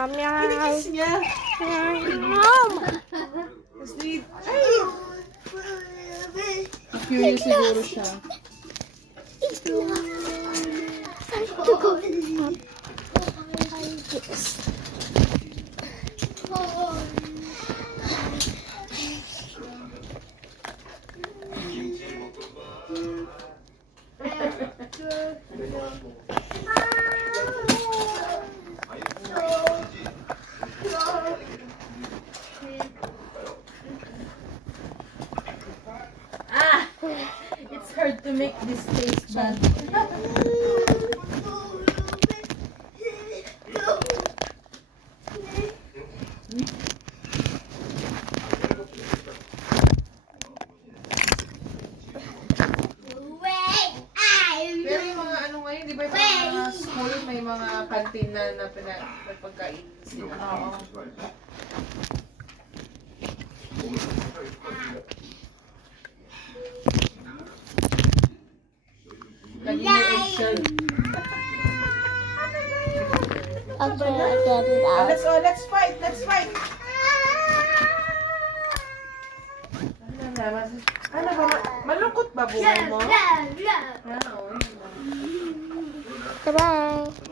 Kinikis niya. Sweet. Curious siguro siya. It's hard to make this taste bad. Pero yung mga ano ngayon, di ba yung mga school, may mga canteen na pagkain sila. Oo. Lagi may eggshell. Okay, I get it out. Let's fight! Let's fight! Ano ba? Malungkot ba buhay mo? Ah, oo. Goodbye.